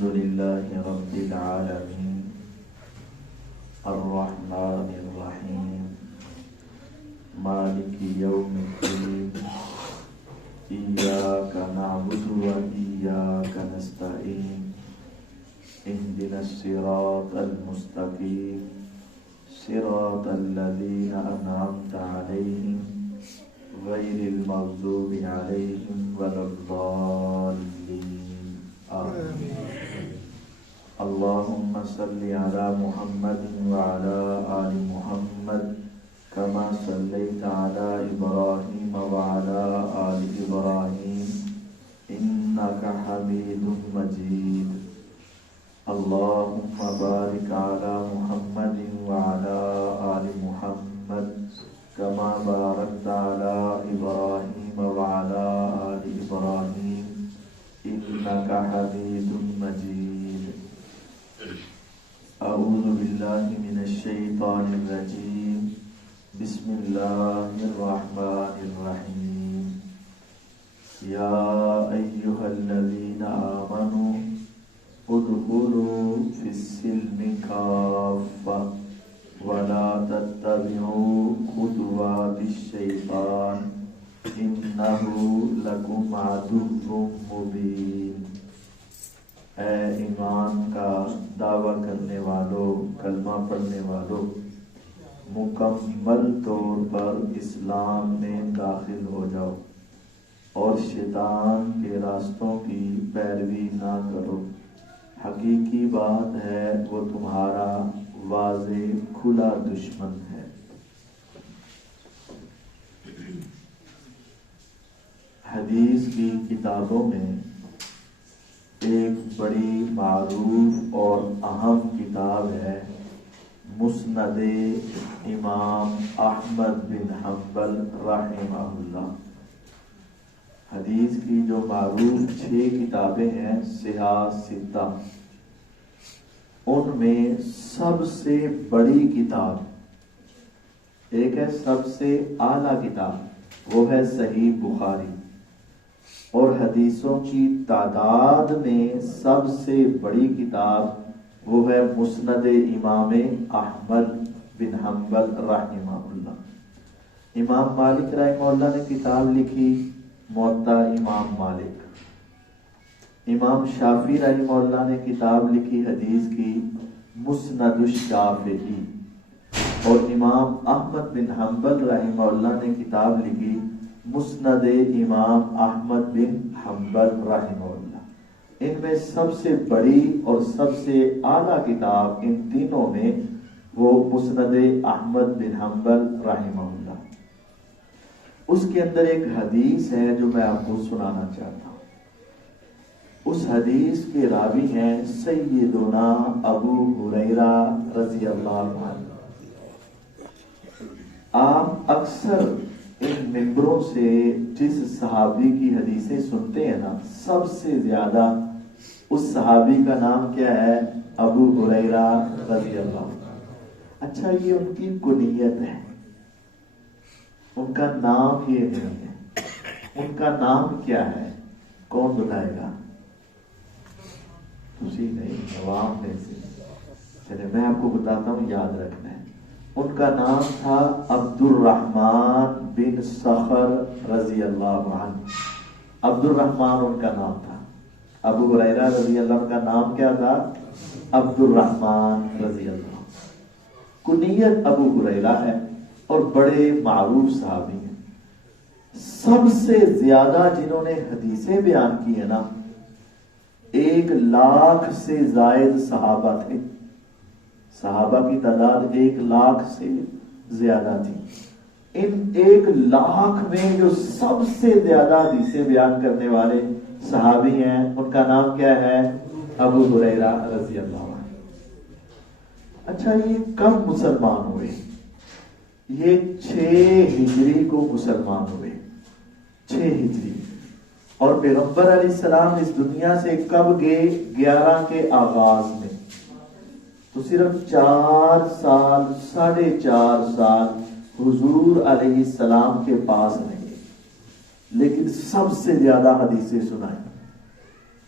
الحمد لله رب العالمين الرحمن الرحيم مالك يوم الدين إياك نعبد وإياك نستعين اهدنا الصراط المستقيم صراط الذين أنعمت عليهم غير المغضوب عليهم ولا الضالين آمين اللهم صل على محمد وعلى آل محمد كما صليت على إبراهيم وعلى آل إبراهيم إنك حميد مجيد اللهم بارك على محمد وعلى آل محمد كما باركت على إبراهيم وعلى آل إبراهيم إنك حميد مجيد أعوذ بالله من الشيطان الرجيم بسم الله الرحمن الرحيم يا أيها الذين آمنوا ادخلوا في السلم كافة ولا تتبعوا خطوات الشيطان إنه لكم عدو مبين اے ایمان کا دعویٰ کرنے والوں، کلمہ پڑھنے والوں، مکمل طور پر اسلام میں داخل ہو جاؤ اور شیطان کے راستوں کی پیروی نہ کرو۔ حقیقی بات ہے وہ تمہارا واضح کھلا دشمن ہے۔ حدیث کی کتابوں میں ایک بڑی معروف اور اہم کتاب ہے مسند امام احمد بن حنبل رحمہ اللہ۔ حدیث کی جو معروف 6 کتابیں ہیں صحاح ستہ، ان میں سب سے بڑی کتاب ایک ہے، سب سے اعلیٰ کتاب وہ ہے صحیح بخاری، اور حدیثوں کی تعداد میں سب سے بڑی کتاب وہ ہے مسند امام احمد بن حنبل رحمہ اللہ۔ امام مالک رحمہ اللہ نے کتاب لکھی موطا امام مالک، امام شافعی رحمہ اللہ نے کتاب لکھی حدیث کی مسند الشافعی، اور امام احمد بن حنبل رحمہ اللہ نے کتاب لکھی مسند امام احمد بن حنبل رحمہ اللہ۔ ان میں سب سے بڑی اور سب سے اعلیٰ کتاب ان تینوں میں وہ مسند احمد بن حنبل رحمہ اللہ۔ اس کے اندر ایک حدیث ہے جو میں آپ کو سنانا چاہتا ہوں۔ اس حدیث کے راوی ہیں سیدنا ابو ہریرہ رضی اللہ عنہ۔ آپ اکثر ان ممبروں سے جس صحابی کی حدیثیں سنتے ہیں نا، سب سے زیادہ اس صحابی کا نام کیا ہے؟ ابو ہریرہ رضی اللہ عنہ۔ اچھا، یہ ان کی کنیت ہے، ان کا نام یہ نہیں ہے۔ ان کا نام کیا ہے؟ کون بتائے گا؟ تسی نہیں، عوام میں سے۔ چلے میں آپ کو بتاتا ہوں، یاد رکھنا ہے۔ ان کا نام تھا عبد الرحمن بن صخر رضی اللہ عنہ۔ عبد الرحمن ان کا نام تھا۔ ابو ہریرہ رضی اللہ عنہ کا نام کیا تھا؟ عبد الرحمن رضی اللہ عنہ۔ کنیت ابو ہریرہ ہے اور بڑے معروف صحابی ہیں۔ سب سے زیادہ جنہوں نے حدیثیں بیان کی ہیں نا، 1,00,000 سے زائد صحابہ تھے۔ صحابہ کی تعداد 1,00,000 سے زیادہ تھی۔ ان 1,00,000 میں جو سب سے زیادہ حدیثیں بیان کرنے والے صحابی ہیں، ان کا نام کیا ہے؟ ابو ہریرہ رضی اللہ عنہ۔ اچھا، یہ کب مسلمان ہوئے؟ یہ 6 ہجری کو مسلمان ہوئے، 6 ہجری۔ اور پیغمبر علیہ السلام اس دنیا سے کب گئے؟ 11 کے آغاز میں۔ تو صرف 4 سال، 4.5 سال حضور علیہ السلام کے پاس رہے، لیکن سب سے زیادہ حدیثیں سنائیں۔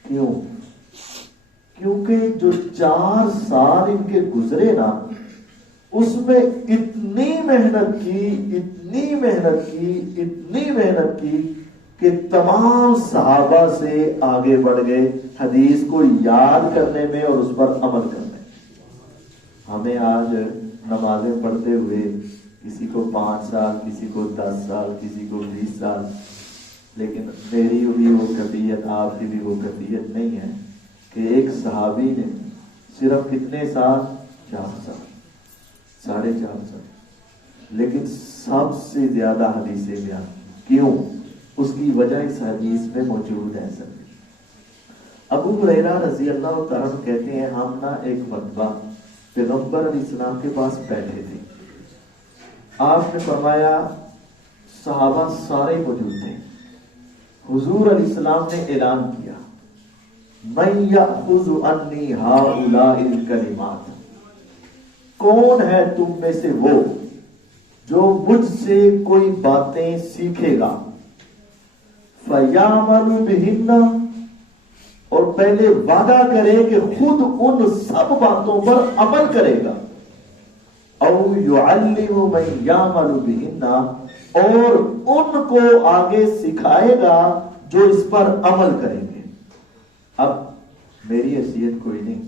کیوں؟ کیونکہ جو 4 سال ان کے گزرے نا، اس میں اتنی محنت کی کہ تمام صحابہ سے آگے بڑھ گئے حدیث کو یاد کرنے میں اور اس پر عمل کرنے میں۔ ہمیں آج نمازیں پڑھتے ہوئے کسی کو 5 سال، کسی کو 10 سال، کسی کو 20 سال، لیکن میری بھی وہ کیفیت، آپ کی بھی وہ کیفیت نہیں ہے کہ ایک صحابی نے صرف کتنے سال؟ 4 سال، 4.5 سال، لیکن سب سے زیادہ حدیثیں بیان کی۔ کیوں؟ اس کی وجہ اس حدیث میں موجود ہے۔ سب ابو ہریرہ رضی اللہ تعالیٰ عنہ کہتے ہیں ہم نا ایک مرتبہ پیغمبر علیہ السلام کے پاس بیٹھے تھے، آپ نے فرمایا، صحابہ سارے موجود تھے، حضور علیہ السلام نے اعلان کیا، من یأخذ عنی ہؤلاء الکلمات، کون ہے تم میں سے وہ جو مجھ سے کوئی باتیں سیکھے گا، فَيَعْمَلُ بِهِنَّ، اور پہلے وعدہ کرے کہ خود ان سب باتوں پر عمل کرے گا، او يُعَلِّمُ مَن يَعْمَلُ بِهِنَّ، اور ان کو آگے سکھائے گا جو اس پر عمل کریں گے۔ اب میری حیثیت کوئی نہیں،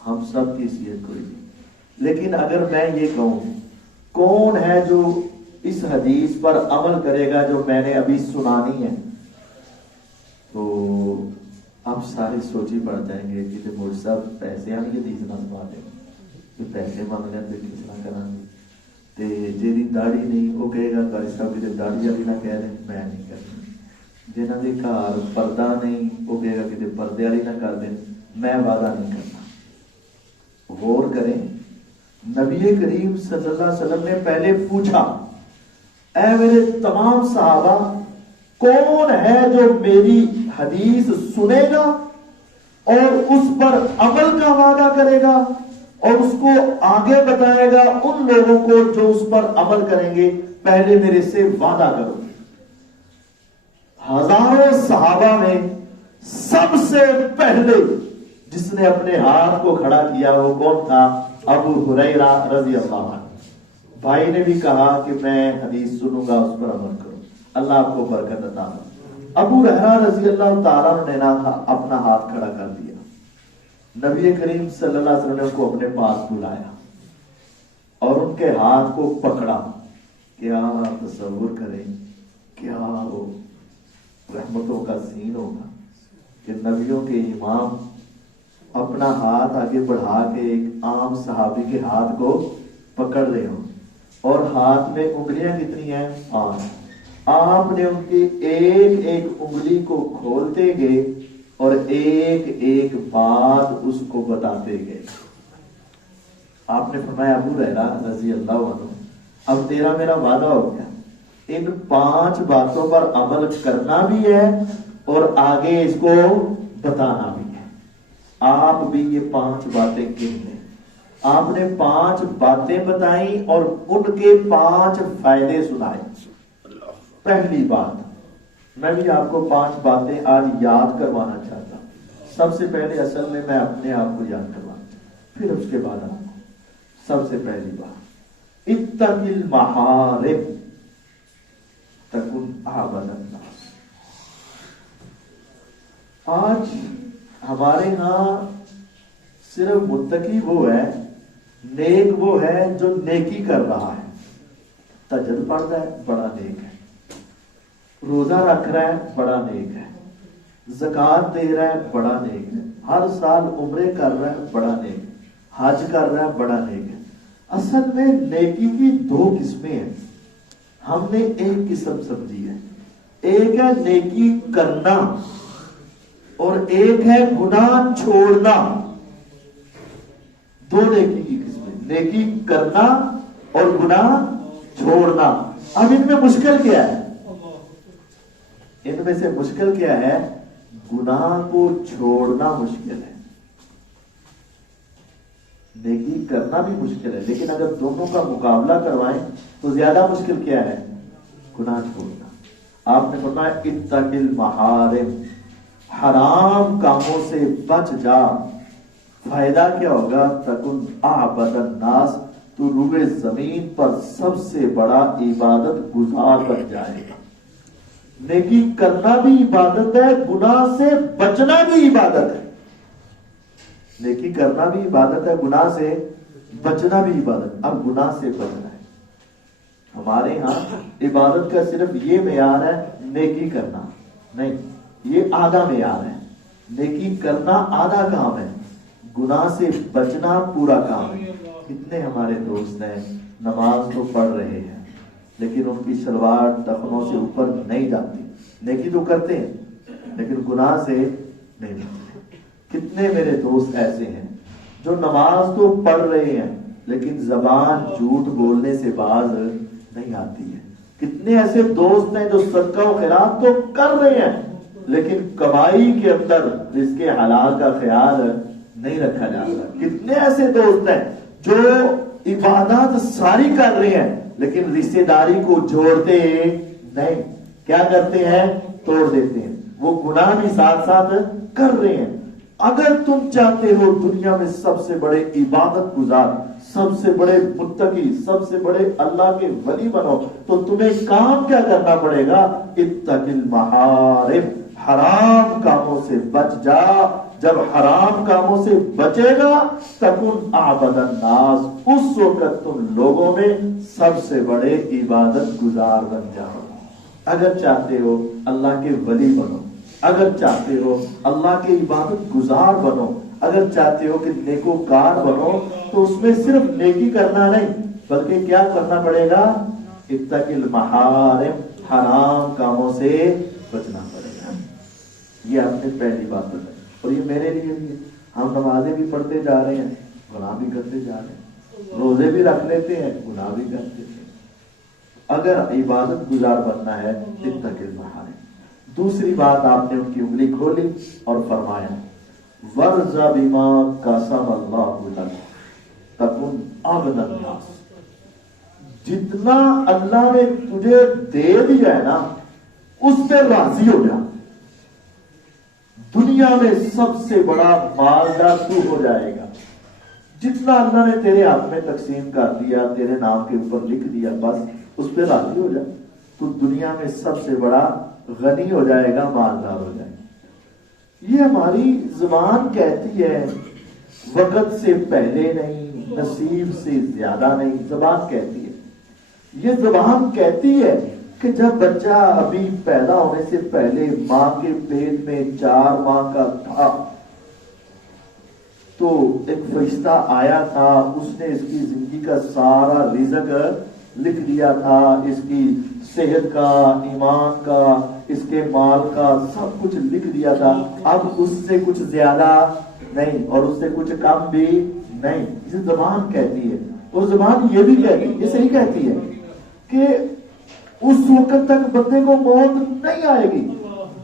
ہم سب کی حیثیت کوئی نہیں، لیکن اگر میں یہ کہوں کون ہے جو اس حدیث پر عمل کرے گا جو میں نے ابھی سنانی ہے، تو آپ سارے سوچی پڑ جائیں گے کہ مجھ سب پیسے آنے کے حدیث نہ سنا دیں کہ پیسے مانگ لیں تو کس نہ کریں گے، جی داڑھی نہیں وہ کہے گا قاری صاحب کی داڑھی والی نہ کہہ دیں، میں نہیں کروں، جنہوں نے گھر پردہ نہیں وہ کہے گا کہ پردے والی نہ کر دیں، میں وعدہ نہیں کرنا۔ غور کریں، نبی کریم صلی اللہ علیہ وسلم نے پہلے پوچھا، اے میرے تمام صحابہ، کون ہے جو میری حدیث سنے گا اور اس پر عمل کا وعدہ کرے گا اور اس کو آگے بتائے گا ان لوگوں کو جو اس پر عمل کریں گے، پہلے میرے سے وعدہ کرو۔ ہزاروں صحابہ میں سب سے پہلے جس نے اپنے ہاتھ کو کھڑا کیا وہ کون تھا؟ ابو ہریرہ رضی اللہ عنہ۔ بھائی نے بھی کہا کہ میں حدیث سنوں گا، اس پر عمل کروں، اللہ آپ کو برکت عطا فرمائے۔ ابو ہریرہ رضی اللہ تعالیٰ نے اپنا ہاتھ کھڑا کر دیا، نبی کریم صلی اللہ علیہ وسلم نے ان کو اپنے پاس بلایا اور ان کے ہاتھ کو پکڑا۔ کیا تصور کریں، کیا وہ رحمتوں کا سین ہوگا کہ نبیوں کے امام اپنا ہاتھ آگے بڑھا کے ایک عام صحابی کے ہاتھ کو پکڑ رہے ہوں، اور ہاتھ میں انگلیاں کتنی ہیں؟ 5۔ آپ نے ان کی ایک ایک انگلی کو کھولتے گئے اور ایک ایک بات اس کو بتاتے گئے۔ آپ نے فرمایا، ابو ہریرہ رضی اللہ عنہ، اب تیرا میرا وعدہ ہو گیا، ان 5 باتوں پر عمل کرنا بھی ہے اور آگے اس کو بتانا بھی ہے۔ آپ بھی یہ 5 باتیں گن لیں۔ آپ نے 5 باتیں بتائیں اور ان کے 5 فائدے سنائے۔ پہلی بات، میں بھی آپ کو 5 باتیں آج یاد کروانا چاہتا ہوں۔ سب سے پہلے اصل میں اپنے آپ کو یاد کروانا چاہتا ہوں، پھر اس کے بعد آپ کو۔ سب سے پہلی بات، اتق المحارم تکن اعبد الناس۔ آج ہمارے ہاں صرف متقی وہ ہے، نیک وہ ہے جو نیکی کر رہا ہے، تہجد پڑھ رہا ہے، بڑا نیک ہے، روزہ رکھ رہا ہے، بڑا نیک ہے، زکوٰۃ دے رہا ہے، بڑا نیک ہے، ہر سال عمرے کر رہا ہے، بڑا نیک ہے، حج کر رہا ہے، بڑا نیک ہے۔ اصل میں نیکی کی 2 قسمیں ہیں، ہم نے ایک قسم سمجھی ہے، ایک ہے نیکی کرنا اور ایک ہے گناہ چھوڑنا۔ 2 نیکی کی قسمیں، نیکی کرنا اور گناہ چھوڑنا۔ اب ان میں مشکل کیا ہے؟ ان میں سے مشکل کیا ہے؟ گناہ کو چھوڑنا مشکل ہے، نیکی کرنا بھی مشکل ہے، لیکن اگر دونوں کا مقابلہ کروائیں تو زیادہ مشکل کیا ہے؟ گناہ چھوڑنا۔ آپ نے فرمایا اتق المحارم، حرام کاموں سے بچ جا، فائدہ کیا ہوگا؟ تکن اعبد الناس، تو روئے زمین پر سب سے بڑا عبادت گزار بن جائے گا۔ نیکی کرنا بھی عبادت ہے، گناہ سے بچنا بھی عبادت ہے۔ نیکی کرنا بھی عبادت ہے، گناہ سے بچنا بھی عبادت۔ اب گناہ سے بچنا ہے، ہمارے ہاں عبادت کا صرف یہ معیار ہے نیکی کرنا نہیں، یہ آدھا معیار ہے۔ نیکی کرنا آدھا کام ہے، گناہ سے بچنا پورا کام ہے۔ کتنے ہمارے دوست ہیں نماز تو پڑھ رہے ہیں لیکن ان کی شلوار ٹخنوں سے اوپر نہیں جاتی، نیکی تو کرتے ہیں لیکن گناہ سے نہیں بچتے۔ کتنے میرے دوست ایسے ہیں جو نماز تو پڑھ رہے ہیں لیکن زبان جھوٹ بولنے سے باز نہیں آتی ہے۔ کتنے ایسے دوست ہیں جو صدقہ و خیرات تو کر رہے ہیں لیکن کمائی کے اندر رزق حلال کا خیال نہیں رکھا جاتا۔ کتنے ایسے دوست ہیں جو عبادات ساری کر رہے ہیں لیکن رشتہ داری کو جوڑتے نہیں، کیا کرتے ہیں؟ توڑ دیتے ہیں۔ وہ گناہ بھی ساتھ ساتھ کر رہے ہیں۔ اگر تم چاہتے ہو دنیا میں سب سے بڑے عبادت گزار، سب سے بڑے متقی، سب سے بڑے اللہ کے ولی بنو تو تمہیں کام کیا کرنا پڑے گا؟ اتق المحارم، حرام کاموں سے بچ جا۔ جب حرام کاموں سے بچے گا تکن اعبد الناس، اس وقت تم لوگوں میں سب سے بڑے عبادت گزار بن جاؤ۔ اگر چاہتے ہو اللہ کے ولی بنو، اگر چاہتے ہو اللہ کے عبادت گزار بنو، اگر چاہتے ہو کہ نیکوکار بنو تو اس میں صرف نیکی کرنا نہیں بلکہ کیا کرنا پڑے گا؟ اتق المحارم، حرام کاموں سے بچنا پڑے گا۔ یہ آپ نے پہلی بات بتائی اور یہ میرے لیے بھی ہے۔ ہم نمازیں بھی پڑھتے جا رہے ہیں، گناہ بھی کرتے جا رہے ہیں، روزے بھی رکھ لیتے ہیں، گناہ بھی کرتے ہیں۔ اگر عبادت گزار بننا ہے اتق المحارم۔ دوسری بات، آپ نے ان کی انگلی کھولی اور فرمایا وَارْضَ بِمَا قَسَمَ اللَّهُ لَكَ تَكُنْ أَغْنَى النَّاسِ، جتنا اللہ نے تجھے دے دیا ہے نا اس پہ راضی ہو جا۔ دنیا میں سب سے بڑا مالدار تو ہو جائے گا۔ جتنا اللہ نے تیرے ہاتھ میں تقسیم کر دیا، تیرے نام کے اوپر لکھ دیا، بس اس پہ راضی ہو جا، تو دنیا میں سب سے بڑا غنی ہو جائے گا، مالدار ہو جائے گا۔ یہ ہماری زبان کہتی ہے، وقت سے پہلے نہیں، نصیب سے زیادہ نہیں، زبان کہتی ہے۔ یہ زبان کہتی ہے کہ جب بچہ ابھی پیدا ہونے سے پہلے ماں کے پیٹ میں 4 ماہ کا تھا تو ایک فرشتہ آیا تھا، اس نے اس کی زندگی کا سارا رزق لکھ دیا تھا، اس کی صحت کا، ایمان کا، اس کے مال کا، سب کچھ لکھ دیا تھا۔ اب اس سے کچھ زیادہ نہیں اور اس سے کچھ کم بھی نہیں۔ یہ زبان کہتی ہے، اور زبان یہ بھی کہتی ہے، یہ صحیح کہتی ہے کہ اس وقت تک بندے کو موت نہیں آئے گی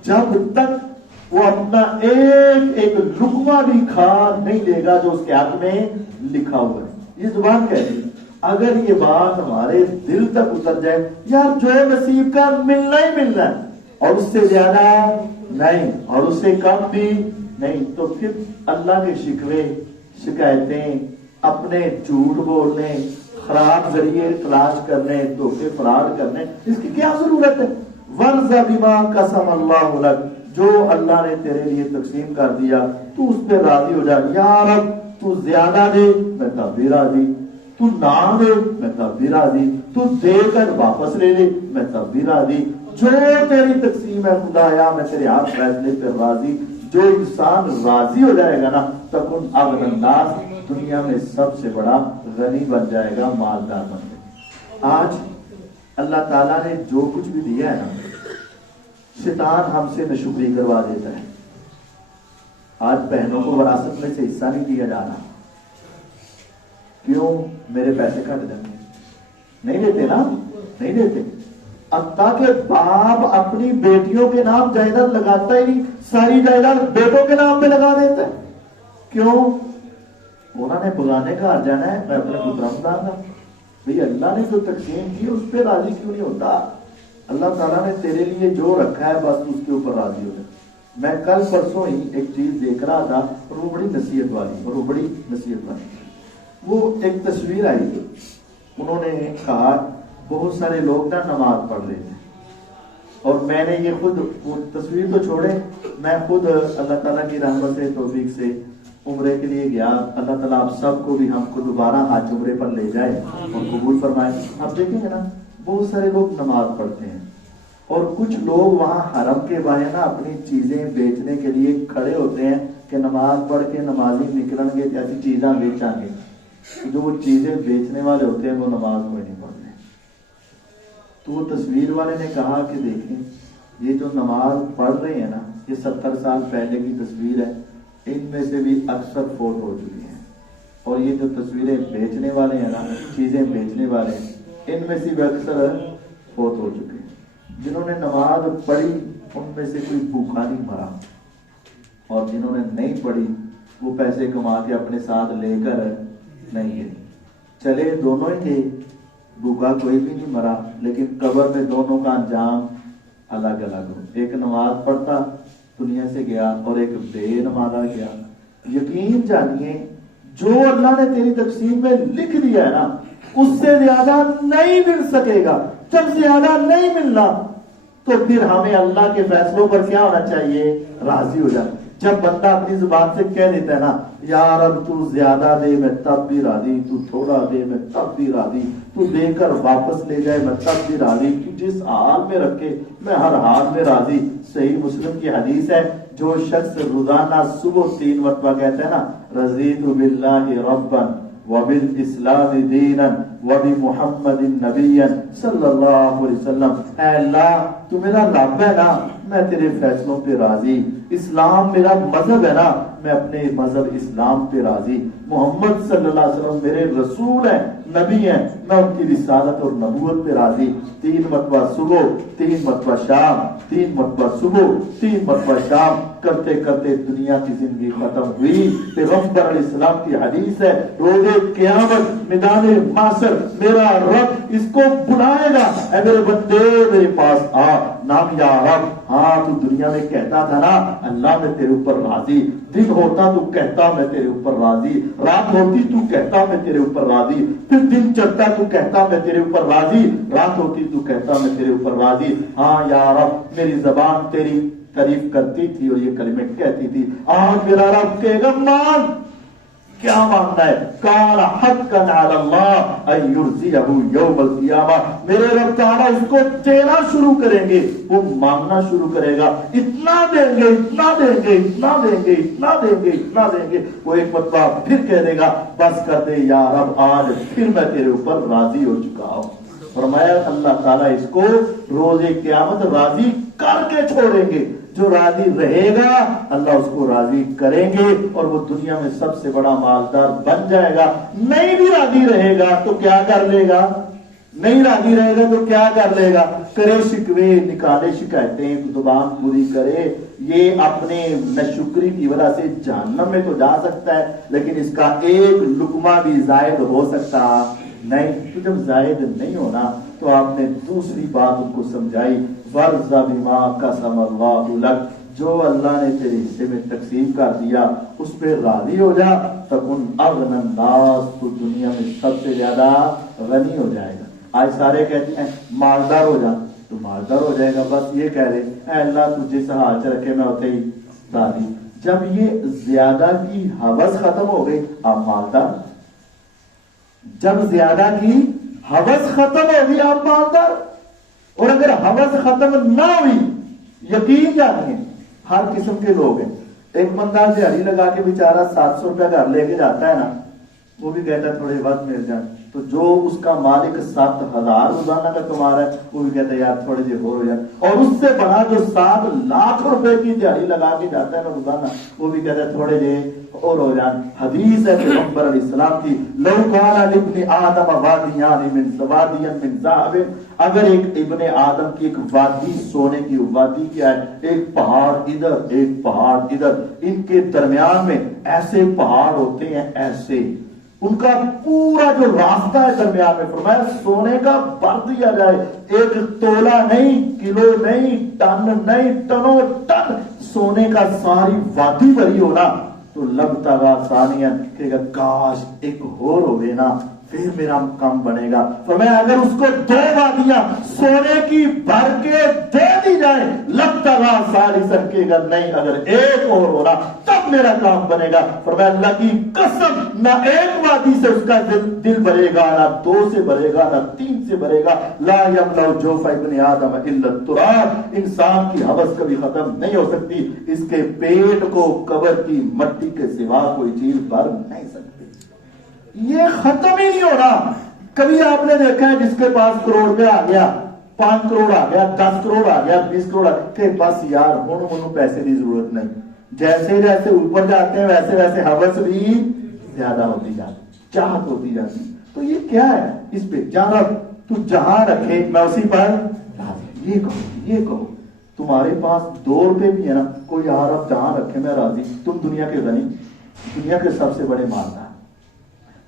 جب تک وہ اپنا ایک ایک لقمہ بھی کھا نہیں لے گا جو اس کے ہاتھ میں لکھا ہوا ہے۔ یہ زبان کہتی ہے۔ اگر یہ بات ہمارے دل تک اتر جائے، یار جو نصیب کا ملنا ہی ملنا ہے اور اس سے زیادہ نہیں اور اس سے کم بھی نہیں، تو پھر اللہ کے شکوے شکایتیں، اپنے جھوٹ بولنے، خراب ذریعے تلاش کرنے، دھوکے فراڈ کرنے، اس کی کیا ضرورت ہے؟ وَارْضَ بِمَا قَسَمَ اللَّهُ لَكَ، جو اللہ نے تیرے لیے تقسیم کر دیا تو اس پہ راضی ہو جا۔ یا رب تو زیادہ دے میں تب بھی راضی، تو نہ دے میں تب بھی راضی، تو دے کر واپس لے لے میں تب بھی راضی، جو تیری تقسیم ہے خدایا میں تیرے ہاتھ فیصلے پہ راضی۔ جو انسان راضی ہو جائے گا نا تکن اغنی الناس، دنیا میں سب سے بڑا غنی بن جائے گا، مالدار بن جائے گا۔ آج اللہ تعالیٰ نے جو کچھ بھی دیا ہے نا، شیطان ہم سے ناشکری کروا دیتا ہے۔ آج بہنوں کو وراثت میں سے حصہ نہیں دیا جا رہا، کیوں؟ میرے پیسے کٹ جائیں گے، نہیں دیتے نا، نہیں دیتے۔ حتیٰ کہ باپ اپنی بیٹیوں کے نام جائیداد لگاتا ہی نہیں، ساری جائیداد بیٹوں کے نام پہ لگا دیتا ہے۔ کیوں؟ انہوں نے بگانے کا ہر جانا ہے، میں اپنے گزرم داں گا۔ بھئی اللہ نے جو تقسیم کی اس پہ راضی کیوں نہیں ہوتا؟ اللہ تعالیٰ نے تیرے لیے جو رکھا ہے بس اس کے اوپر راضی ہو جائے۔ میں کل پرسوں ہی ایک چیز دیکھ رہا تھا اور وہ بڑی نصیحت والی وہ ایک تصویر آئی، انہوں نے کہا بہت سارے لوگ نا نماز پڑھ رہے تھے، اور میں نے یہ خود، وہ تصویر تو چھوڑے، میں خود اللہ تعالیٰ کی رحمت سے توفیق سے عمرے کے لیے گیا۔ اللہ تعالیٰ آپ سب کو بھی ہم کو دوبارہ حج عمرے پر لے جائے اور قبول فرمائے۔ آپ دیکھیں گے نا بہت سارے لوگ نماز پڑھتے ہیں، اور کچھ لوگ وہاں حرم کے باہر نا اپنی چیزیں بیچنے کے لیے کھڑے ہوتے ہیں کہ نماز پڑھ کے نمازی نکلیں گے ایسی چیزاں بیچیں گے۔ جو وہ چیزیں بیچنے والے ہوتے ہیں وہ نماز کوئی نہیں پڑھ رہے۔ تو وہ تصویر والے نے کہا کہ دیکھیں یہ جو نماز پڑھ رہے ہیں نا، یہ 70 سال پہلے کی تصویر ہے، ان میں سے بھی اکثر فوت ہو چکی ہیں، اور یہ جو تصویریں بیچنے والے ہیں نا، چیزیں بیچنے والے ہیں، ان میں سے بھی اکثر فوت ہو چکے ہیں۔ جنہوں نے نماز پڑھی ان میں سے کوئی بھوکا نہیں مرا، اور جنہوں نے نہیں پڑھی وہ پیسے کما کے اپنے ساتھ لے کر نہیں گئے، چلے دونوں ہی گئے، بھوکا کوئی بھی نہیں مرا، لیکن قبر میں دونوں کا انجام الگ الگ ہو۔ ایک نماز پڑھتا دنیا سے گیا اور ایک بے نمازا گیا۔ یقین جانیے جو اللہ نے تیری تقسیم میں لکھ دیا ہے نا، اس سے زیادہ نہیں مل سکے گا۔ جب زیادہ نہیں ملنا تو پھر ہمیں اللہ کے فیصلوں پر کیا ہونا چاہیے؟ راضی ہو جانا۔ جب بندہ اپنی زبان سے کہہ دیتا ہے نا، یا رب تو زیادہ دے میں تب بھی راضی، تو تھوڑا دے میں تب بھی راضی، تو دے کر واپس لے جائے میں تب بھی راضی، تو جس حال میں رکھے میں ہر حال میں راضی۔ صحیح مسلم کی حدیث ہے، جو شخص روزانہ صبح 3 مرتبہ کہتا ہے نا، رضیت باللہ ربا وبالاسلام دینا وبمحمد نبیا صلی اللہ علیہ وسلم، اے اللہ تو میرا رب ہے نا، میں تیرے فیصلوں پہ راضی، اسلام میرا مذہب ہے نا، میں اپنے مذہب اسلام پہ راضی، محمد صلی اللہ علیہ وسلم میرے رسول ہیں، نبی ہیں، میں ان کی رسالت اور نبوت پہ راضی۔ 3 مرتبہ صبح، 3 مرتبہ شام، 3 مرتبہ صبح، 3 مرتبہ شام کرتے کرتے دنیا کی زندگی ختم ہوئی۔ پیغمبر علیہ السلام کی حدیث ہے، روز قیامت میدان محشر میرا رب اس کو بلائے گا، اے میرے بندے میرے پاس آ، نام یا رب۔ ہاں تو دنیا میں کہتا تھا نا اللہ میں تیرے اوپر راضی، دن ہوتا تو کہتا میں تیرے اوپر راضی، رات ہوتی تو کہتا میں تیرے اوپر راضی، پھر دن چڑھتا تو کہتا میں تیرے اوپر راضی، رات ہوتی تو کہتا میں تیرے اوپر راضی۔ ہاں یا رب، میری زبان تیری تعریف کرتی تھی اور یہ کلمے کہتی تھی، آج میرا رب کہے گا مان، کیا ماننا ہے؟ کان حقا علی اللہ ان یرضیہ یوم القیامہ، میرے رب تعالیٰ اس کو دینا شروع کریں گے، وہ مانگنا شروع کرے گا، اتنا دیں گے، اتنا دیں گے، اتنا دیں گے، اتنا دیں گے، اتنا دیں گے۔ وہ ایک مرتبہ پھر کہہ دے گا بس کر دے یا رب، آج پھر میں تیرے اوپر راضی ہو چکا ہوں۔ فرمایا اللہ تعالیٰ اس کو روز قیامت راضی کر کے چھوڑیں گے۔ جو راضی رہے گا اللہ اس کو راضی کریں گے اور وہ دنیا میں سب سے بڑا مالدار بن جائے گا۔ نہیں بھی راضی رہے گا تو کیا کر لے گا؟ نہیں راضی رہے گا تو کیا کر لے گا؟ کرے شکوے، نکالے شکایتیں، زبان پوری کرے، یہ اپنے ناشکری کی وجہ سے جہنم میں تو جا سکتا ہے، لیکن اس کا ایک لقمہ بھی زائد ہو سکتا نہیں۔ تو جب زائد نہیں ہونا تو آپ نے دوسری بات ان کو سمجھائی، وَارْضَ بِمَا قَسَمَ اللَّهُ لَكَ، جو اللہ نے تیرے حصے میں تقسیم کر دیا اس پہ راضی ہو جا، تَكُنْ أَغْنَى النَّاسِ، تو دنیا میں سب سے زیادہ غنی ہو جائے گا۔ آج سارے کہتے ہیں مالدار ہو جا، تو مالدار ہو جائے گا، بس یہ کہہ رہے اے اللہ تو جس حال سے رکھے میں ہوتے ہی راضی۔ جب یہ زیادہ کی ہوس ختم ہو گئی آپ مالدار، جب زیادہ کی ہوس ختم ہو گئی آپ مالدار، اور اگر ہوس ختم نہ ہوئی، یقین جانیے ہر قسم کے لوگ ہیں۔ ایک بندہ دیہڑی لگا کے بیچارہ 700 روپیہ گھر لے کے جاتا ہے نا، وہ بھی کہتا ہے تھوڑے وقت مل جائے، تو جو اس کا مالک 7000 روزانہ کا کما رہا ہے وہ بھی کہتا ہے یار تھوڑے جی اور ہو جائے، اور اس سے بڑا جو 7 لاکھ روپے کی دیہڑی لگا کے جاتا ہے نا روزانہ، وہ بھی کہتا ہے تھوڑے جی اور ہو جائیں۔ حدیث ہے پیغمبر علیہ السلام کی، لو کان لابن آدم وادیان من ذهب، اگر ایک ابن آدم کی ایک وادی سونے کی، وادی کیا ہے؟ ایک پہاڑ ادھر ایک پہاڑ ادھر، ان کے درمیان میں ایسے پہاڑ ہوتے ہیں ایسے، ان کا پورا جو راستہ ہے درمیان میں فرمایا سونے کا بھر دیا جائے، ایک تولا نہیں، کلو نہیں، ٹن نہیں، ٹنوں ٹن سونے کا ساری وادی بھری ہونا تو لبتغا ثانیہ کہ کاش ایک اور ہوئے نا پھر میرا کام بنے گا۔ فرمایا اگر اس کو 2 وادیاں سونے کی بھر کے دے دی جائے لبتغا ثالثا کہ نہیں اگر ایک اور ہونا تب میرا کام بنے گا۔ فرمایا اللہ کی قسم نہ ایک وادی سے اس کا دل بھرے گا، نہ 2 سے بھرے گا، نہ 3 سے بھرے گا۔ لا یملأ جوف ابن آدم الا التراب، انسان کی ہوس کبھی ختم نہیں ہو سکتی، اس کے پیٹ کو قبر کی مٹی کے سوا کوئی چیز بھر نہیں سکتی، یہ ختم ہی نہیں ہو رہا۔ کبھی آپ نے دیکھا ہے جس کے پاس کروڑ روپے آ گیا، 5 کروڑ آ گیا، 10 کروڑ آ گیا، 20 کروڑ آ گیا کہ بس یار ہن پیسے کی ضرورت نہیں، جیسے جیسے اوپر جاتے ہیں ویسے ویسے ہوس بھی زیادہ ہوتی جاتی، چاہت ہوتی جاتی۔ تو یہ کیا ہے؟ اس پہ جانا تو جہاں رکھے میں اسی پر راضی۔ یہ کہو تمہارے پاس 2 روپے بھی ہے نا، کوئی یار اب جہاں رکھے میں راضی، تم دنیا کے غنی، دنیا کے سب سے بڑے مالدار۔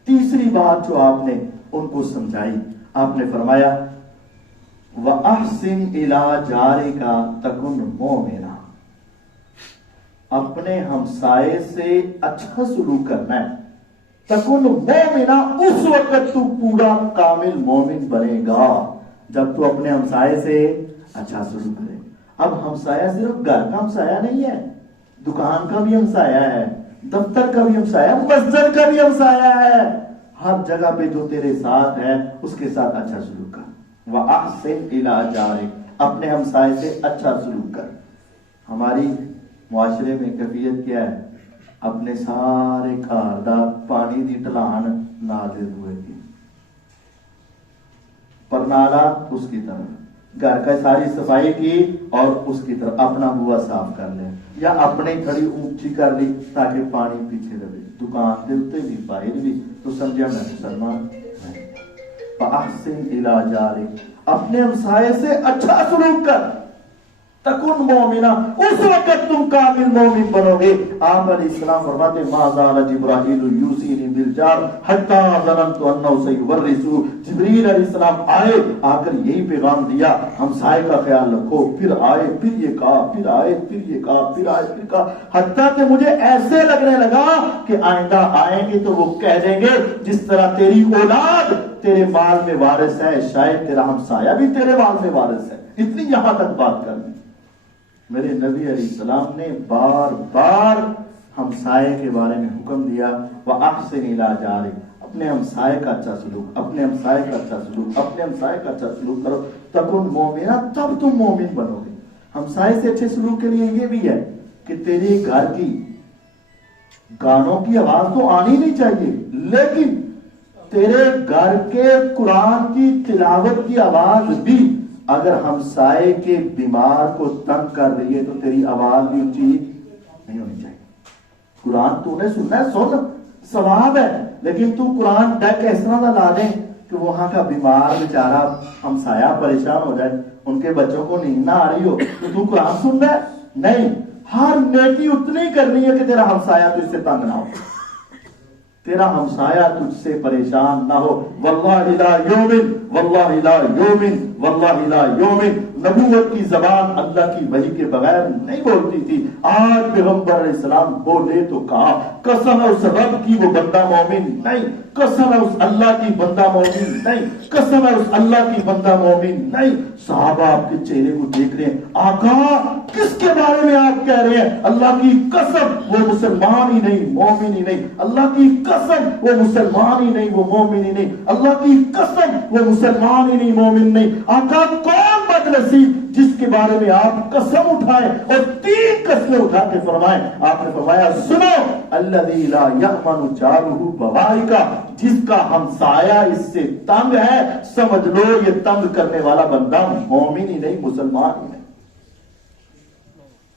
تیسری بات جو آپ نے ان کو سمجھائی، آپ نے فرمایا وَأَحْسِنْ إِلَىٰ جَارِكَ تَكُنْ مُؤْمِنًا، اپنے ہمسائے سے اچھا سلوک کرنا ہے۔ تَكُنْ مُؤْمِنًا، اس وقت تو پورا کامل مومن بنے گا جب تو اپنے ہمسائے سے اچھا سلوک کرے۔ اب ہمسایہ صرف گھر کا ہمسایہ نہیں ہے، دکان کا بھی ہمسایہ ہے، دفتر کا بھی ہمسایہ، مسجد کا بھی ہمسایہ ہے، ہر جگہ پہ جو تیرے ساتھ ہے اس کے ساتھ اچھا سلوک کر۔ وَأَحْسِنْ إِلَىٰ جَارِكَ، اپنے ہمسائے سے اچھا سلوک کر۔ ہماری معاشرے میں کیفیت کیا ہے؟ اپنے سارے گھر دا پانی دی ٹلان نالے ہوئے کی پر نالا اس کی طرف، گھر کا ساری صفائی کی اور اس کی طرف اپنا بوا صاف کر لے، یا اپنے تھڑی اونچی کر لی تاکہ پانی پیچھے رہے، دکان دے اوتے بھی باہر بھی، تو سمجھا میں مسلمان نہیں۔ فاحسن الی جارک، اپنے ہمسائے سے اچھا سلوک کر، تکن مومنا، اس وقت تم کامل مومن بنو گے۔ آپ علیہ السلام فرماتے ما زال جبرائیل یوصینی بالجار حتی ظننت انہ سیورثہ، جبریل علیہ السلام آئے، آ کر یہی پیغام دیا ہمسائے کا خیال رکھو، پھر آئے، پھر یہ کہا، پھر آئے، پھر یہ کہا، پھر آئے، پھر کہا، حتیٰ کہ مجھے ایسے لگنے لگا کہ آئندہ آئیں گے تو وہ کہہ دیں گے جس طرح تیری اولاد تیرے مال میں وارث ہے، شاید تیرا ہمسایہ بھی تیرے مال میں وارث ہے۔ اتنی یہاں تک بات کرنی۔ میرے نبی علیہ السلام نے بار بار ہمسائے کے بارے میں حکم دیا، وَأَحْسِنْ إِلَىٰ جَارِكَ، اپنے ہمسائے کا اچھا سلوک، اپنے ہمسائے کا اچھا سلوک، اپنے ہمسائے کا اچھا سلوک کرو، تکن مومنا، تب تم مومن بنو گے۔ ہمسائے سے اچھے سلوک کے لیے یہ بھی ہے کہ تیرے گھر کی گانوں کی آواز تو آنی نہیں چاہیے، لیکن تیرے گھر کے قرآن کی تلاوت کی آواز بھی اگر ہمسائے کے بیمار کو تنگ کر رہی ہے تو تیری آواز بھی اونچی نہیں ہونی چاہیے۔ قرآن تو نے سننا ہے، سن، ثواب ہے، لیکن تو قرآن ڈیک اس طرح نہ لا دیں کہ وہاں کا بیمار بیچارہ ہمسایہ پریشان ہو جائے، ان کے بچوں کو نیند نہ آ رہی ہو تو قرآن سن رہا ہے۔ نہیں، ہر نیکی اتنی کرنی ہے کہ تیرا ہمسایہ تجھ سے تنگ نہ ہو، تیرا ہمسایہ تجھ سے پریشان نہ ہو۔ واللہ لا یومن، واللہ لا یومن، واللہ لا یومن، نبوت کی زبان اللہ کی وحی کے بغیر نہیں بولتی تھی۔ آج پیغمبر علیہ السلام بولے تو کہا قسم ہے اس رب کی وہ بندہ مومن نہیں، قسم ہے اس اللہ کی بندہ مومن نہیں، قسم ہے اس اللہ کی بندہ مومن نہیں۔ صحابہ آپ کے چہرے کو دیکھ رہے ہیں، آقا کس کے بارے میں آپ کہہ رہے ہیں؟ اللہ کی قسم وہ مسلمان ہی نہیں، مومن ہی نہیں، اللہ کی قسم وہ مسلمان ہی نہیں، وہ مومن ہی نہیں، اللہ کی قسم وہ مسلمان ہی نہیں، مومن نہیں۔ آقا کون بد نصیب جس کے بارے میں آپ قسم اٹھائیں اور 3 قسمیں اٹھا کے فرمائیں؟ آپ نے فرمایا سنو، الذی لا یأمن جارہ بوائقہ، جس کا ہمسایہ اس سے تنگ ہے سمجھ لو یہ تنگ کرنے والا بندہ مومن ہی نہیں، مسلمان ہی نہیں۔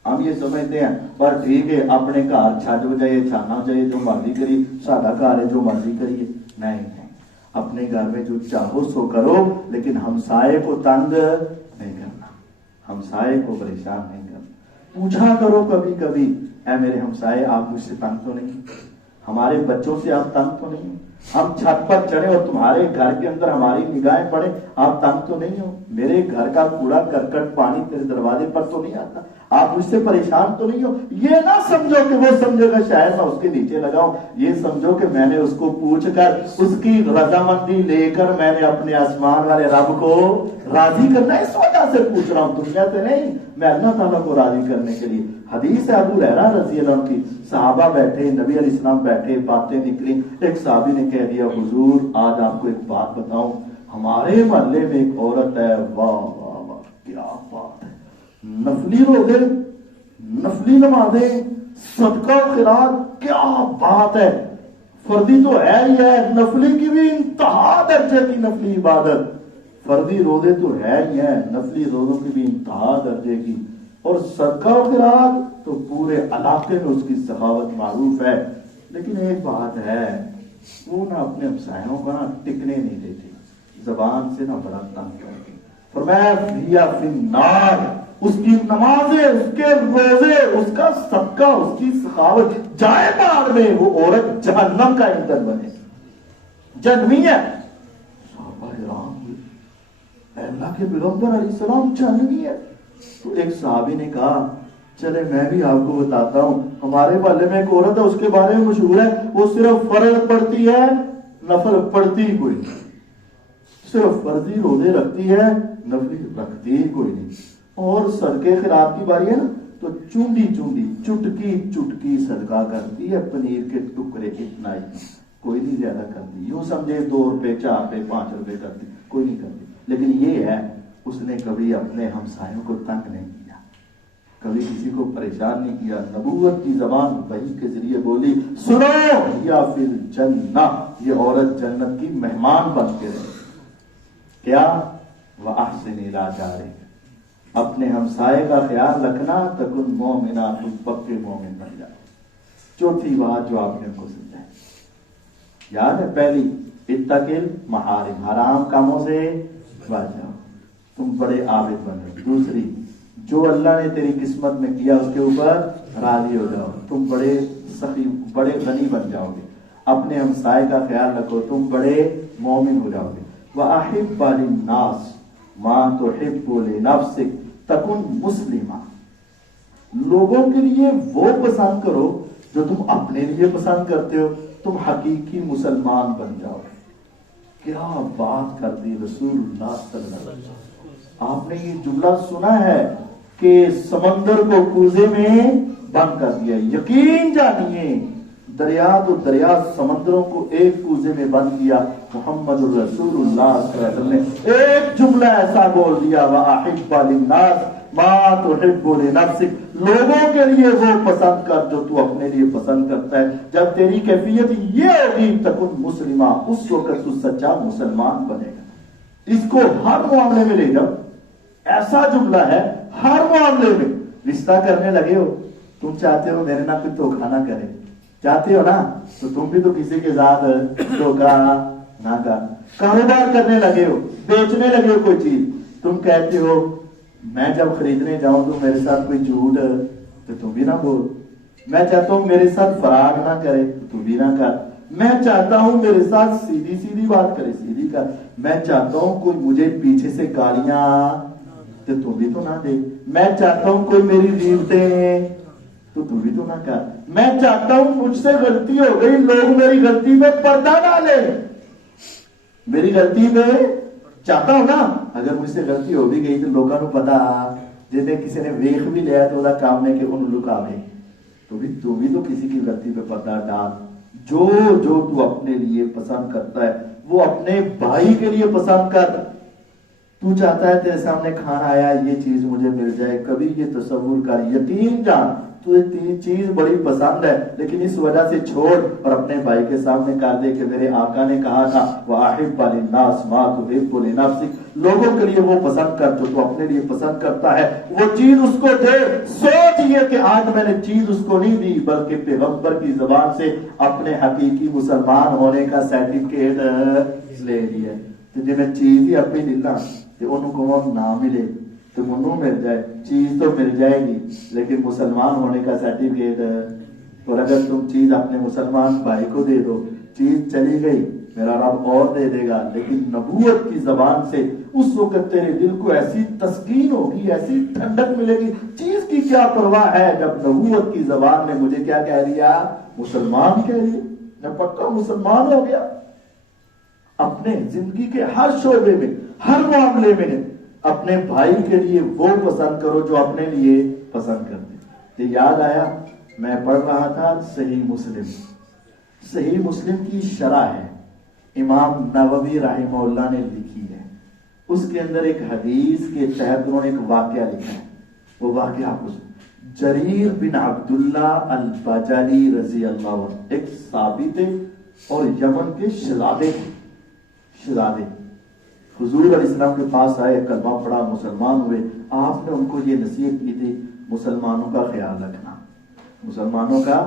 ہم یہ سمجھتے ہیں پر ٹھیک ہے اپنے گھر چھڈ جائے، چھانا جائے، جو مرضی کری، ساڈا گھر ہے جو مرضی کریے، نہیں نہیں، اپنے گھر میں جو چاہو سو کرو، لیکن ہمسائے کو تنگ نہیں کرنا، ہمسائے کو پریشان نہیں کرنا۔ پوچھا کرو کبھی کبھی، اے میرے ہمسائے آپ مجھ سے تنگ تو نہیں، ہمارے بچوں سے آپ تنگ تو نہیں، ہم چھت پر چڑھے اور تمہارے گھر کے اندر ہماری نگاہیں پڑے، آپ تنگ تو نہیں ہو؟ میرے گھر کا کوڑا کرکٹ پانی تیرے دروازے پر تو نہیں آتا؟ آپ مجھ سے پریشان تو نہیں ہو؟ یہ نہ سمجھو کہ وہ سمجھے گا شاید میں اس کے نیچے لگاؤں، یہ سمجھو کہ میں نے اس کو پوچھ کر اس کی رضامندی لے کر میں نے اپنے آسمان والے رب کو راضی کرنا، اس وجہ سے پوچھ رہا ہوں، دنیا سے نہیں، میں اللہ تعالیٰ کو راضی کرنے کے لیے۔ حدیث ہے ابو ہریرہ رضی اللہ عنہ کی، صحابہ بیٹھے، نبی علیہ السلام بیٹھے، باتیں نکلی، ایک صحابی نے کہہ دیا حضور آج آپ کو ایک بات بتاؤں، ہمارے محلے میں ایک عورت ہے، واہ واہ واہ کیا بات ہے، نفلی روزے، نفلی نمازیں، صدقہ و خیرات، کیا بات ہے، فردی تو ہے ہی ہے، نفلی کی بھی انتہا درجے کی نفلی عبادت، فردی روزے تو ہے ہی ہے، نفلی روزوں کی بھی انتہا درجے کی، اور صدقہ و خیرات تو پورے علاقے میں اس کی سخاوت معروف ہے، لیکن ایک بات ہے، وہ نہ اپنے ہمسایوں کو نہ ٹکنے نہیں دیتی، زبان سے نہ بڑا تنگ کرتی، فرمایا فِيَا فِي النَّارِ، اس کی نمازیں، اس کے روزے، اس کا صدقہ، اس کی سخاوت جائے مار میں وہ عورت جہنم کا ایندھن بنے، جہنمی ہے۔ صحابہ حیران ہوئے، اے اللہ کے پیغمبر علیہ السلام جہنمی ہے؟ تو ایک صحابی نے کہا چلے میں بھی آپ کو بتاتا ہوں، ہمارے محلے میں ایک عورت ہے، اس کے بارے میں مشہور ہے، وہ صرف فرض پڑھتی ہے، نفل پڑھتی ہی کوئی نہیں، صرف فرضی روزے رکھتی ہے، نفلی رکھتی ہی کوئی نہیں، اور صدقے خیرات کی باری ہے نا تو چونڈی چونڈی چٹکی چٹکی صدقہ کرتی ہے، پنیر کے ٹکڑے اتنا ہی، کوئی نہیں زیادہ کرتی، یوں سمجھے 2 روپے 4 روپے 5 روپے کرتی، کوئی نہیں کرتی، لیکن یہ ہے اس نے کبھی اپنے ہمسایوں کو تنگ نہیں کیا، کبھی کسی کو پریشان نہیں کیا، نبوت کی زبان وحی کے ذریعے بولی سنو یا فی الجنہ، یہ عورت جنت کی مہمان بن کے رہے، کیا وَأَحْسِنِ إِلَىٰ جَارِكَ، اپنے ہمسائے کا خیال رکھنا، تکن مومنہ، تم پکے مومن بن جاؤ۔ چوتھی بات جو آپ نے ان کو سمجھائی، یاد ہے پہلی اتقِ المحارم، حرام کاموں سے بچ جاؤ، تم بڑے عابد بن جاؤ۔ دوسری، جو اللہ نے تیری قسمت میں کیا اس کے اوپر راضی ہو جاؤ، تم بڑے سخی، بڑے غنی بن جاؤ گے، اپنے ہمسائے کا خیال رکھو، تم بڑے مومن ہو جاؤ گے۔ وَأَحِبَّ لِلنَّاسِ مَا تُحِبُّ لِنَفْسِكَ تَكُنْ مُسْلِمًا، لوگوں کے لیے وہ پسند کرو جو تم اپنے لیے پسند کرتے ہو، تم حقیقی مسلمان بن جاؤ۔ کیا بات کرتی رسول اللہ صلی اللہ علیہ وسلم۔ آپ نے یہ جملہ سنا ہے کہ سمندر کو کوزے میں بند کر دیا، یقین جانیے دریا تو دریا سمندروں کو ایک کوزے میں بند کیا، محمد الرسول اللہ صلی اللہ علیہ وسلم نے ایک جملہ ایسا بول دیا، وَأَحِبَّ لِلنَّاسِ مَا تُحِبُّ لِنَفْسِكَ، لوگوں کے لیے وہ پسند کر جو تو اپنے لیے پسند کرتا ہے۔ جب تیری کیفیت یہ ہوگی تکن مسلمہ، اس وقت تو سچا مسلمان بنے گا۔ اس کو ہر معاملے میں لے جاؤ، ایسا جملہ ہے ہر معاملے میں۔ رشتہ کرنے لگے ہو، تم چاہتے ہو میرے نہ کوئی دھوکہ نہ کرے، چاہتے ہو نا، تو تم بھی تو کسی کے ساتھ دھوکہ نہ کر۔ کاروبار کرنے لگے ہو، بیچنے لگے ہو کوئی چیز، تم کہتے ہو میں جب خریدنے جاؤں تو میرے ساتھ کوئی جھوٹ، تو تم بھی نہ بول۔ میں چاہتا ہوں میرے ساتھ فراڈ نہ کرے، تو تم بھی نہ کر۔ میں چاہتا ہوں میرے ساتھ سیدھی سیدھی بات کرے، سیدھی کر۔ میں چاہتا ہوں کوئی مجھے پیچھے سے گالیاں، تو تم بھی تو نہ دے۔ میں چاہتا ہوں کوئی میری غیبتیں، تو تم بھی تو نہ کر۔ میں چاہتا ہوں مجھ سے غلطی ہو گئی، لوگ میری غلطی پہ پردہ ڈالے، میری غلطی پہ چاہتا ہوں نا، اگر مجھ سے غلطی ہو بھی گئی تو لوگوں کو پتا، جنہیں کسی نے ویخ بھی لیا تو کام نہیں کہ انہوں لکاوے، تو بھی تو کسی کی غلطی پہ پردہ ڈال۔ جو تو اپنے لیے پسند کرتا ہے وہ اپنے بھائی کے لیے پسند کر۔ تو چاہتا ہے تیرے سامنے کھانا آیا، یہ چیز مجھے مل جائے، کبھی یہ تصور کر، یقین جان تو یہ چیز بڑی پسند ہے، لیکن اس وجہ سے چھوڑ اور اپنے بھائی کے سامنے کر دے کہ میرے آقا نے کہا تھا وَأَحِبَّ لِلنَّاسِ مَا تُحِبُّ لِنَفْسِكَ، لوگوں کے لیے وہ پسند کر جو تو اپنے لیے پسند کرتا ہے، وہ چیز اس کو دے۔ سوچ یہ کہ آج میں نے چیز اس کو نہیں دی، بلکہ پیغمبر کی زبان سے اپنے حقیقی مسلمان ہونے کا سرٹیفکیٹ لے لیا۔ تو جی میں چیز ہی اپنی دینا کہ انہوں کو نہ ملے تو منوں مل جائے، چیز تو مل جائے گی لیکن مسلمان ہونے کا سرٹیفکیٹ، اور اگر تم چیز اپنے مسلمان بھائی کو دے دو چیز چلی گئی میرا رب اور دے دے گا، لیکن نبوت کی زبان سے اس وقت تیرے دل کو ایسی تسکین ہوگی، ایسی ٹھنڈک ملے گی، چیز کی کیا پرواہ ہے جب نبوت کی زبان نے مجھے کیا کہہ دیا، مسلمان کہہ دیا، میں پکا مسلمان ہو گیا۔ اپنے زندگی کے ہر شعبے میں، ہر معاملے میں اپنے بھائی کے لیے وہ پسند کرو جو اپنے لیے پسند کرتے۔ یہ یاد آیا، میں پڑھ رہا تھا صحیح مسلم، صحیح مسلم کی شرح ہے، امام نووی رحمہ اللہ نے لکھی ہے، اس کے اندر ایک حدیث کے تحت انہوں نے ایک واقعہ لکھا ہے۔ وہ واقعہ آپ کو جریر بن عبداللہ البجلی رضی اللہ عنہ ایک صحابی تھے اور یمن کے شہزادے تھے، شہزادے حضور علیہ السلام کے پاس آئے، کلمہ پڑھا، مسلمان ہوئے۔ آپ نے ان کو یہ نصیحت کی تھی مسلمانوں کا خیال رکھنا، مسلمانوں کا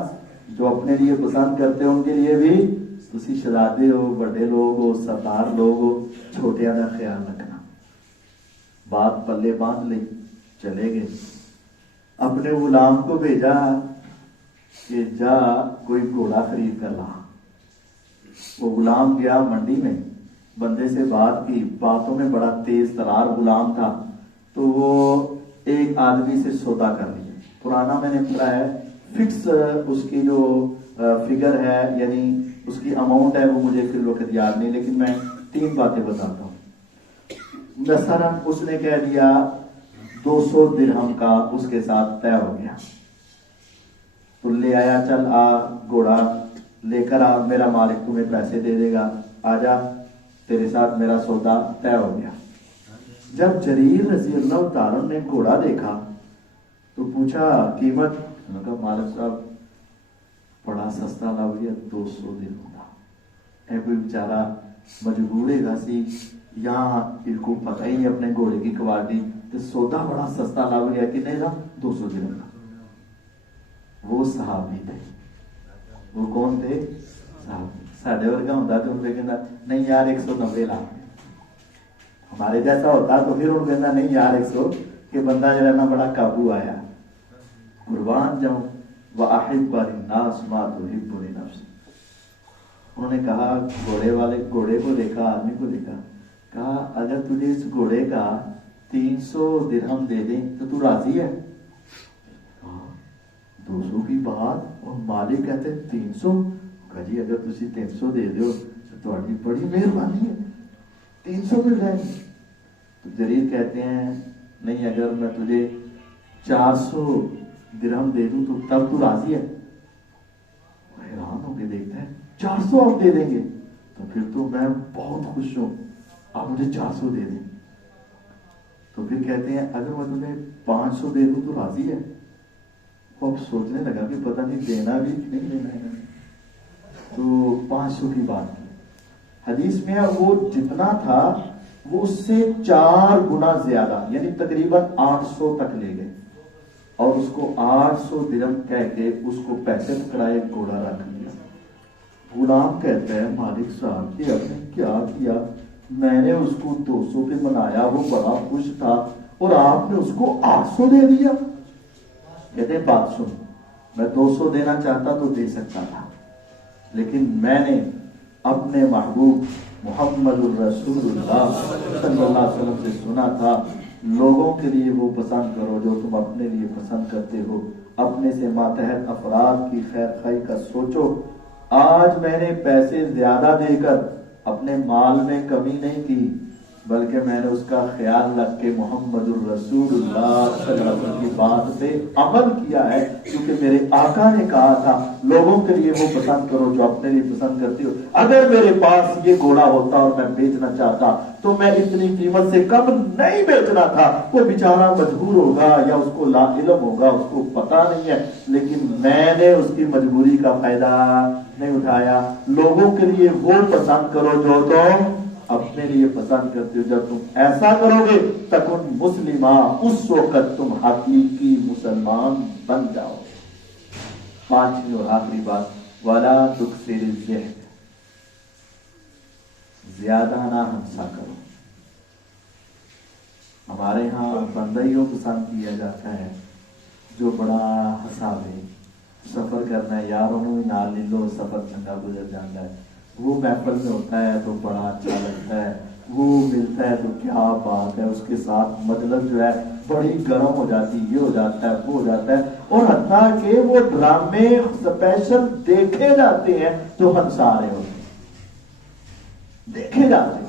جو اپنے لیے پسند کرتے ہیں ان کے لیے بھی تسی شہزادے ہو، بڑے لوگ ہو، سردار لوگ ہو، چھوٹیاں کا خیال رکھنا۔ بات پلے باندھ لی، چلے گئے، اپنے غلام کو بھیجا کہ جا کوئی گھوڑا خرید کر لا۔ وہ غلام گیا منڈی میں، بندے سے بات کی، باتوں میں بڑا تیز ترار غلام تھا، تو وہ ایک آدمی سے سودا کر لیا۔ پرانا میں نے پڑھا ہے، فکس اس کی جو فگر ہے، یعنی اس کی اماؤنٹ ہے، وہ مجھے فی الوقت یاد نہیں، لیکن میں 3 باتیں بتاتا ہوں۔ مثلا اس نے کہہ دیا 200 درہم کا اس کے ساتھ طے ہو گیا، تو لے آیا، چل آ گھوڑا لے کر آ، میرا مالک تمہیں پیسے دے دے گا، آ جا تیرے ساتھ میرا سودا طے ہو گیا۔ جب جریر رضی اللہ تعالیٰ نے گھوڑا دیکھا تو پوچھا قیمت، انہوں نے کہا مالک صاحب بڑا سستا لگ گیا، 200 درہم کا۔ اے کوئی بیچارہ مجبور ہے سی، یہاں کو پتہ ہی اپنے گھوڑے کی کوالٹی، تو سودا بڑا سستا لگ گیا، کتنے کا؟ 200 درہم کا۔ وہ صحابی تھے، وہ کون تھے؟ صحابی۔ ساڈے ورگا ہوتا تو انہیں کہنا نہیں یار 190 لاکھ، ہمارے جیسا ہوتا تو پھر انہوں کہنا نہیں یار 100، کہ بندہ جو ہے نا بڑا قابو آیا، قربان جاؤں وَأَحِبَّ لِلنَّاسِ مَا تُحِبُّ لِنَفْسِكَ۔ انہوں نے کہا گھوڑے کو دیکھا، آدمی کو دیکھا، کہا اگر تجھے اس گھوڑے کا 300 درہم دے دیں تو تو راضی ہے؟ 200 کی بات اور مالک کہتے ہیں 300، کہا جی اگر تسی 300 دے دو تو تہاڈی بڑی مہربانی ہے، 300 مل جائے۔ تو جریر کہتے ہیں نہیں اگر میں تجھے 400 درہم دے دوں تو تب تو راضی ہے؟ حیران ہو کے دیکھتا ہے 400 آپ دے دیں گے تو پھر تو میں بہت خوش ہوں، آپ مجھے 400 دے دیں۔ تو پھر کہتے ہیں اگر میں تمہیں 500 دے دوں تو راضی ہے؟ وہ اب سوچنے لگا کہ پتہ نہیں دینا بھی نہیں دینا ہے، تو 500 کی بات کی۔ حدیث میں وہ جتنا تھا وہ اس سے 4 گنا زیادہ، یعنی تقریباً 800 تک لے گئے، اور اس کو 800 درہم کہہ کے اس کو پیسے پکڑائے، گھوڑا رکھ دیا۔ غلام کہتا ہے مالک صاحب کہ آپ نے کیا کیا؟ میں نے اس کو 200 پہ منایا، وہ بڑا خوش تھا، اور آپ نے اس کو 800 دے دیا۔ کہتے ہیں بات سن، میں 200 دینا چاہتا تو دے سکتا تھا، لیکن میں نے اپنے محبوب محمد الرسول اللہ صلی اللہ علیہ وسلم سے سنا تھا لوگوں کے لیے وہ پسند کرو جو تم اپنے لیے پسند کرتے ہو، اپنے سے ماتحت افراد کی خیر خواہی کا سوچو۔ آج میں نے پیسے زیادہ دے کر اپنے مال میں کمی نہیں کی، بلکہ میں نے اس کا خیال رکھ کے محمد الرسول اللہ صلی اللہ علیہ وسلم کی بات پہ عمل کیا ہے، کیونکہ میرے آقا نے کہا تھا لوگوں کے لیے وہ پسند کرو جو اپنے لیے پسند کرتے ہو۔ اگر میرے پاس یہ گھوڑا ہوتا اور میں بیچنا چاہتا تو میں اتنی قیمت سے کم نہیں بیچنا تھا، وہ بیچارہ مجبور ہوگا یا اس کو لا علم ہوگا، اس کو پتا نہیں ہے، لیکن میں نے اس کی مجبوری کا فائدہ نہیں اٹھایا۔ لوگوں کے لیے وہ پسند کرو جو تم اپنے لیے پسند کرتے ہو، جب تم ایسا کرو گے تکن مسلمہ، اس وقت تم حقیقی مسلمان بن جاؤ۔ 5ویں اور آخری بات، وَلَا تُكْثِرِ الضِّحْكَ، زیادہ نہ ہنسا کرو۔ ہمارے ہاں بندیوں پسند کیا جاتا ہے جو بڑا ہنساوے، سفر کرنا ہے یار انہوں نال لے لو، سفر چنگا گزر جاتا ہے، وہ محفل میں ہوتا ہے تو بڑا اچھا لگتا ہے، وہ ملتا ہے تو کیا بات ہے، اس کے ساتھ مجلس جو ہے بڑی گرم ہو جاتی، یہ ہو جاتا ہے، وہ ہو جاتا ہے، اور حتیٰ کہ وہ ڈرامے اسپیشل دیکھے جاتے ہیں تو ہنسا رہے ہوتے ہیں، دیکھے جاتے ہیں۔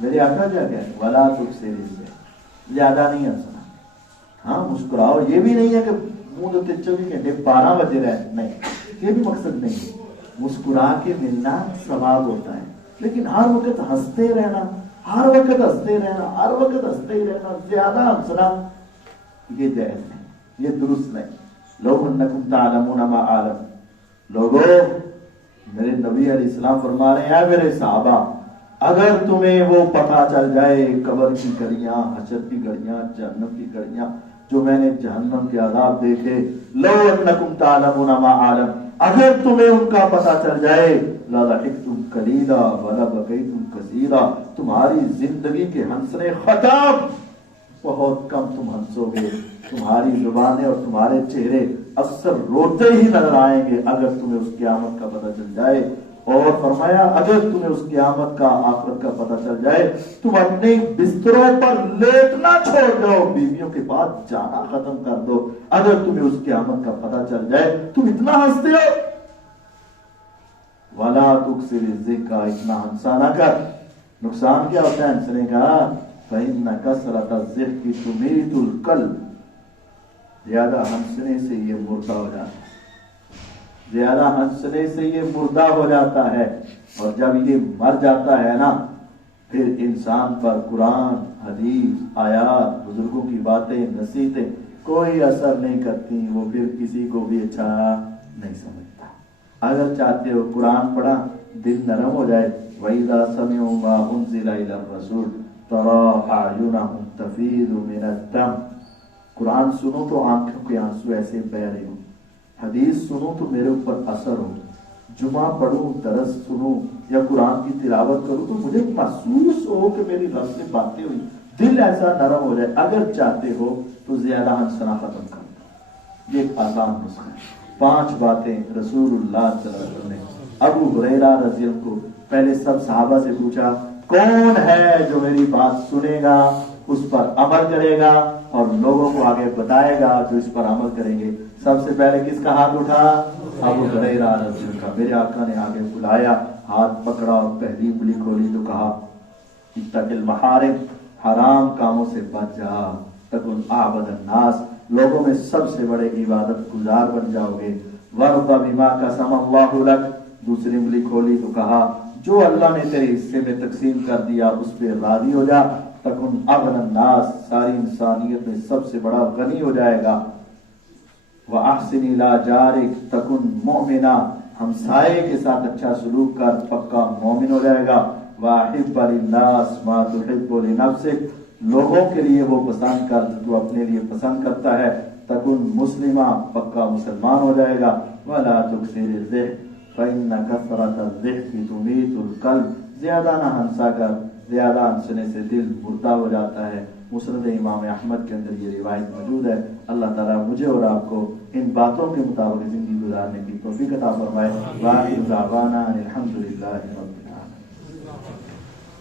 میرے آقا کیا کہتے ہیں، ولا تکثر سے زیادہ نہیں ہنسنا، ہاں مسکراؤ، یہ بھی نہیں ہے کہ منہ تو 24 گھنٹے 12 بجے رہے، نہیں، یہ بھی مقصد نہیں ہے۔ مسکرا کے ملنا ثواب ہوتا ہے، لیکن ہر وقت ہنستے رہنا، ہر وقت ہنستے رہنا، ہر وقت ہنستے ہی رہنا، زیادہ ہنسنا یہ جائز نہیں، یہ درست نہیں۔ لو انکم تعلمون ما اعلم، لوگوں میرے نبی علیہ السلام فرما رہے ہیں میرے صحابہ، اگر تمہیں وہ پتہ چل جائے قبر کی گھڑیاں، حشر کی گھڑیاں، جہنم کی گھڑیاں، جو میں نے جہنم کے عذاب دیکھے، لو انکم تعلمون ما اعلم، اگر تمہیں ان کا پتہ چل جائے، لضحکتم قلیلا ولبکیتم کثیرا، تمہاری زندگی کے ہنسنے ختم، بہت کم تم ہنسو گے، تمہاری زبانیں اور تمہارے چہرے اکثر روتے ہی نظر آئیں گے اگر تمہیں اس قیامت کا پتہ چل جائے۔ اور فرمایا اگر تمہیں اس قیامت کا، آخرت کا پتہ چل جائے، تم اپنے بستروں پر لیٹنا چھوڑ دو، بیویوں کے پاس جانا ختم کر دو، اگر تمہیں اس قیامت کا پتہ چل جائے، تم اتنا ہنستے ہو، وَلَا تُكْثِرِ الذِّكْرَ، اتنا ہنسا نہ کر۔ نقصان کیا ہوتا ہے ہنسنے کا؟ فَإِنَّ كَثْرَةَ الضِّحْكِ تُمِيتُ الْقَلْبَ، زیادہ ہنسنے سے یہ مردہ ہو جاتا ہے، زیادہ ہنسنے سے یہ مردہ ہو جاتا ہے، اور جب یہ مر جاتا ہے نا، پھر انسان پر قرآن، حدیث، آیات، بزرگوں کی باتیں، نصیحتیں کوئی اثر نہیں کرتی، وہ پھر کسی کو بھی اچھا نہیں سمجھتا۔ اگر چاہتے ہو قرآن پڑھا دل نرم ہو جائے، وَإِذَا سَمِعُوا مَا أُنزِلَ إِلَى الرَّسُولِ تَرَىٰ أَعْيُنَهُمْ تَفِيضُ مِنَ الدَّمْعِ، قرآن سنو تو آنکھوں کے آنسو ایسے بہ رہے ہوں، حدیث سنو تو میرے اوپر اثر ہو، جمعہ پڑھوں، درس سنوں یا قرآن کی تلاوت کروں تو مجھے محسوس ہو کہ میری رب سے باتیں ہوئی، دل ایسا نرم ہو جائے۔ اگر چاہتے ہو تو زیادہ ہنسنا ختم کر دو، یہ ایک آسان نسخہ ہے۔ 5 باتیں رسول اللہ صلی اللہ علیہ وسلم نے ابو ہریرہ رضی اللہ عنہ کو، پہلے سب صحابہ سے پوچھا کون ہے جو میری بات سنے گا، اس پر عمل کرے گا اور لوگوں کو آگے بتائے گا جو اس پر عمل کریں گے۔ سب سے پہلے کس کا ہاتھ اٹھا؟ ابو ہریرہ رضی اللہ عنہ کا۔ میرے آقا نے آگے بلایا، ہاتھ پکڑا اور پہلی انگلی کھولی تو کہا اتق المحارم، حرام کاموں سے بچ جا، تکن اعبد الناس، لوگوں میں سب سے بڑے عبادت گزار بن جاؤ گے۔ وارض بما قسم اللہ لک، دوسری انگلی کھولی تو کہا جو اللہ نے تیرے حصے میں تقسیم کر دیا اس پہ راضی ہو جا، تکن اغنى الناس، ساری انسانیت میں سب سے بڑا غنی ہو جائے گا۔ وَأَحْسِنِ إِلَىٰ جَارِكَ تَكُن مُؤْمِنًا، ہمسائے کے ساتھ اچھا سلوک کر، پکا مومن ہو جائے گا۔ وَأَحِبَّ لِلنَّاسِ مَا تُحِبُّ لِنَفْسِكَ، لوگوں کے لیے وہ پسند کر جو تو اپنے لیے پسند کرتا ہے۔ تَكُن مُسْلِمًا، پکا مسلمان ہو جائے گا۔ وَلَا تُكْثِرِ الضِّحْكَ فَإِنَّ كَثْرَةَ الضِّحْكِ تُمِيتُ الْقَلْبَ، زیادہ نہ ہنسا کر، زیادہ ہنسنے سے دل مردہ ہو جاتا ہے۔ مسند امام احمد کے اندر یہ روایت موجود ہے۔ اللہ تعالیٰ مجھے اور آپ کو ان باتوں کے مطابق زندگی گزارنے کی توفیق عطا فرمائے۔ وآخر دعوانا الحمدللہ رب